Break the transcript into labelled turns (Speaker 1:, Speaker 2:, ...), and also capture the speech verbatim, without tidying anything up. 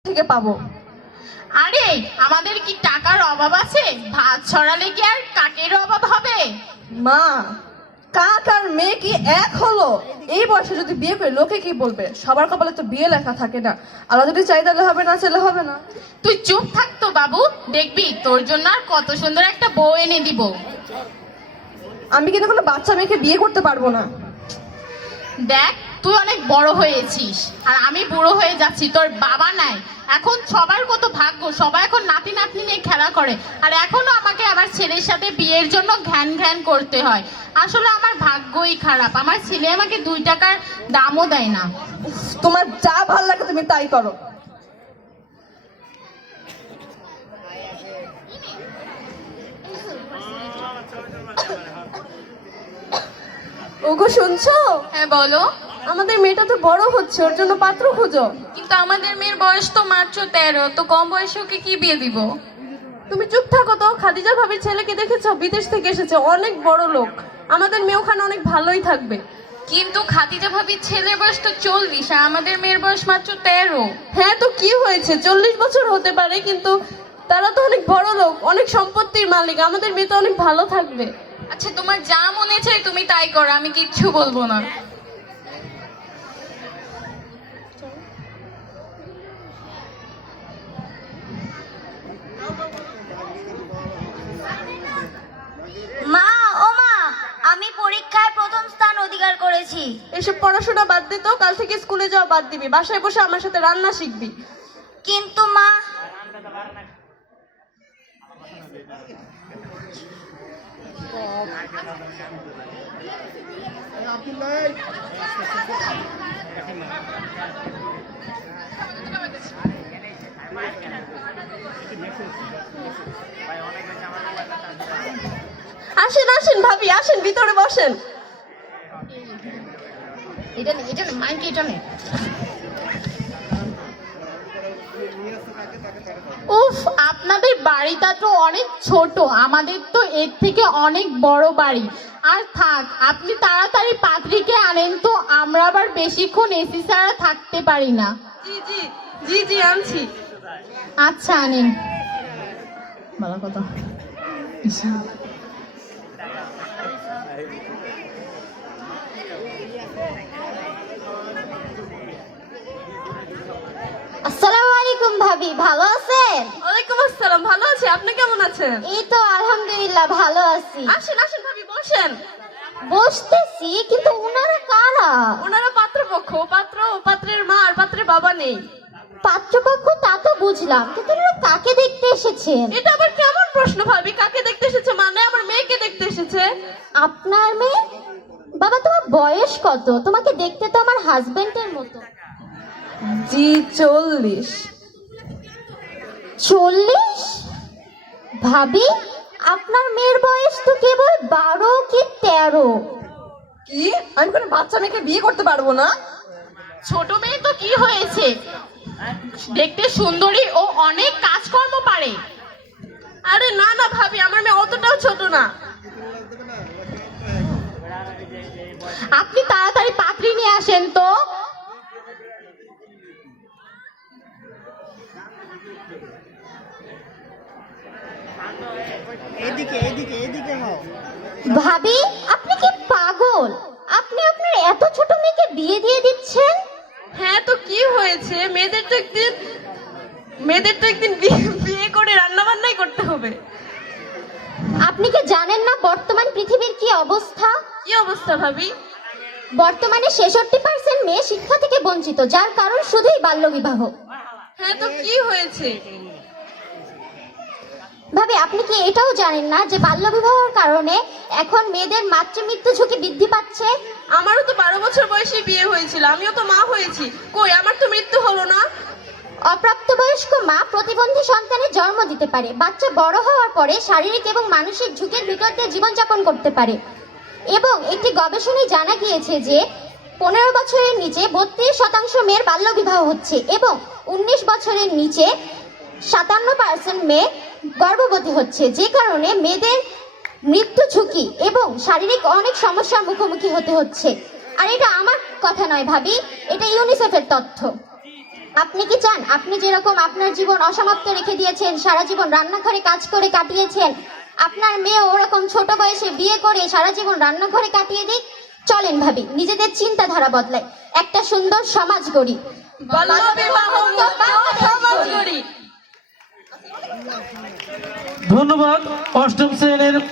Speaker 1: থেকে পাবো?
Speaker 2: আরে আমাদের কি টাকার অভাব আছে? ভাত ছড়ালে কি আর কাকের অভাব হবে?
Speaker 1: মা, কাক আর মেয়ে কি এক হলো? এই বয়সে যদি বিয়ে করে লোকে কি বলবে? সবার কপালে তো বিয়ে লেখা থাকে না। আল্লাহ যদি চাই তাহলে হবে, না চাইলে হবে না।
Speaker 2: তুই চুপ থাকতো বাবু, দেখবি তোর জন্য আর কত সুন্দর একটা বউ এনে দিব।
Speaker 1: আমি কিন্তু কোনো বাচ্চা মেয়েকে বিয়ে করতে পারবো না।
Speaker 2: দেখ তুই অনেক বড় হয়েছিস আর আমি বুড়ো হয়ে যাচ্ছি, তোর বাবা নাই। এখন সবার কত ভাগ্য, সবাই এখন নাতি নাতনি নিয়ে খেলা করে, আর এখনো আমাকে আমার ছেলের সাথে বিয়ের জন্য ঘ্যান ঘ্যান করতে হয়। আসলে আমার ভাগ্যই খারাপ, আমার ছেলে আমাকে দুই টাকার দামও দেয় না।
Speaker 1: উফ, তোমার যা ভালো লাগে তুমি তাই করো। ওগো শুনছো?
Speaker 3: হ্যাঁ বলো।
Speaker 1: আমাদের মেয়েটা তো বড় হচ্ছে, ওর জন্য পাত্র খুঁজো।
Speaker 3: কিন্তু আমাদের মেয়ের বয়স তো মাত্র তেরো, তো কম বয়সে ওকে কি বিয়ে দিব?
Speaker 1: তুমি চুপ থাকো তো। খাদিজা ভাবির ছেলেকে দেখেছো? বিদেশ থেকে এসেছে, অনেক বড় লোক। আমাদের মেয়ে ওখানে অনেক ভালোই থাকবে।
Speaker 3: কিন্তু খাদিজা ভাবির ছেলের বয়স তো চল্লিশ আর আমাদের মেয়ের বয়স মাত্র তেরো।
Speaker 1: হ্যাঁ তো কি হয়েছে, চল্লিশ বছর হতে পারে, কিন্তু তারা তো অনেক বড় লোক, অনেক সম্পত্তির মালিক। আমাদের মেয়ে তো অনেক ভালো থাকবে।
Speaker 3: আচ্ছা তোমার যা মনে চায় তুমি তাই করো, আমি কিচ্ছু বলবো না।
Speaker 4: মা, ও মা, আমি পরীক্ষায় প্রথম স্থান অধিকার করেছি।
Speaker 1: এসব পড়াশোনা বাদ দে তো, কাল থেকে স্কুলে যাওয়া বাদ দিবি, বাসায় বসে আমার সাথে রান্না শিখবি।
Speaker 4: কিন্তু মা,
Speaker 1: আসেন আসেন ভাবি, আসেন ভিতরে বসেন।
Speaker 2: এটা নে, এটা নে, মাইক এটা নে। উফ, আপনাদের বাড়িটা তো অনেক ছোট, আমাদের তো এর থেকে অনেক বড় বাড়ি। আর থাক, আপনি তাড়াতাড়ি পাত্রীকে আনেন তো, আমরা আবার বেশিক্ষণ এসি ছাড়া থাকতে পারি না।
Speaker 1: জি জি জি জি আনছি।
Speaker 2: আচ্ছা আনেন। ভালো কথা।
Speaker 4: আসসালামু আলাইকুম ভাবি, ভালো আছেন?
Speaker 1: ওয়ালাইকুম আসসালাম, ভালো আছি। আপনি কেমন আছেন?
Speaker 4: এই তো আলহামদুলিল্লাহ ভালো আছি।
Speaker 1: আসেন আসেন ভাবি, বসেন।
Speaker 4: বসতেছি, কিন্তু উনারা কারা?
Speaker 1: ওনারা পাত্রপক্ষ, পাত্র ও পাত্রের মা আর পাত্রের বাবা নেই।
Speaker 4: পাত্রপক্ষ তা তো বুঝলাম, কিন্তু ওনারা কাকে দেখতে এসেছেন?
Speaker 1: এটা আবার কেমন প্রশ্ন ভাবি? কাকে দেখতে এসেছে মানে? আমার মেয়েকে দেখতে এসেছে।
Speaker 4: আপনার মেয়ে? বাবা তোমার বয়স কত? তোমাকে দেখতে তো আমার হাজবেন্ডের মতো।
Speaker 1: জি চল্লিশ।
Speaker 4: চল্লিশ? ভাবি আপনার মেয়ের বয়স তো কেবল বারো কি তেরো।
Speaker 1: কি? আমি কোনো বাচ্চা মেয়েকে বিয়ে করতে পারবো না?
Speaker 2: ছোট মেয়ে তো কি হয়েছে, দেখতে সুন্দরী ও অনেক কাজকর্ম পারে।
Speaker 1: আরে না না ভাবি, আমার মেয়ে অতটাও ছোট না।
Speaker 2: আপনি তাড়াতাড়ি পাত্রী নিয়ে আসেন তো।
Speaker 5: এদিকে এদিকে এদিকে হও।
Speaker 4: ভাবি আপনি কি পাগল? আপনি আপনার এত ছোট মেয়েকে বিয়ে দিয়ে দিচ্ছেন?
Speaker 1: হ্যাঁ তো কি হয়েছে, মেয়েদের তো একদিন মেয়েদের তো একদিন বিয়ে- বিয়ে করে রান্না বান্নাই করতে হবে।
Speaker 4: আপনি কি জানেন না বর্তমান পৃথিবীর কি অবস্থা?
Speaker 1: কি অবস্থা ভাবি?
Speaker 4: বর্তমানে ছেষট্টি পার্সেন্ট মেয়ে শিক্ষা থেকে বঞ্চিত, যার কারণ শুধুই বাল্যবিবাহ।
Speaker 1: হ্যাঁ তো কি হয়েছে?
Speaker 4: ভাবি আপনি কি এটাও জানেন না যে বাল্যবিবাহের কারণে এখন মেয়েদের মাতৃমৃত্যু ঝুঁকি বৃদ্ধি পাচ্ছে?
Speaker 1: আমারও তো বারো বছর বয়সে বিয়ে হয়েছিল, আমিও তো মা হয়েছি, কই আমার তো মৃত্যু হলো না।
Speaker 4: অপ্রাপ্তবয়স্ক মা প্রতিবন্ধী সন্তানের জন্ম দিতে পারে। বাচ্চা বড় হওয়ার পরে শারীরিক এবং মানসিক ঝুঁকির ভিতর দিয়ে জীবনযাপন করতে পারে। এবং একটি গবেষণায় জানা গিয়েছে যে পনেরো বছরের নিচে বত্রিশ শতাংশ মেয়ের বাল্যবিবাহ হচ্ছে এবং উনিশ বছরের নিচে সাতান্ন পার্সেন্ট মেয়ে গর্ভবতী হচ্ছে, যে কারণে মেয়েদের মৃত্যু ঝুঁকি এবং শারীরিক অনেক সমস্যার মুখোমুখি হতে হচ্ছে। আর এটা আমার কথা নয় ভাবি, এটা ইউনিসেফের তথ্য। আপনি কি চান আপনি যেরকম আপনার জীবন অসমাপ্ত রেখে দিয়েছেন, সারা জীবন রান্নাঘরে কাজ করে কাটিয়েছেন, আপনার মেয়ে ওরকম ছোট বয়সে বিয়ে করে সারা জীবন রান্নাঘরে কাটিয়ে দিক? চলেন ভাবি, নিজেদের চিন্তাধারা বদলায়, একটা সুন্দর সমাজ গড়ি।
Speaker 6: ধন্যবাদ অষ্টম শ্রেণীর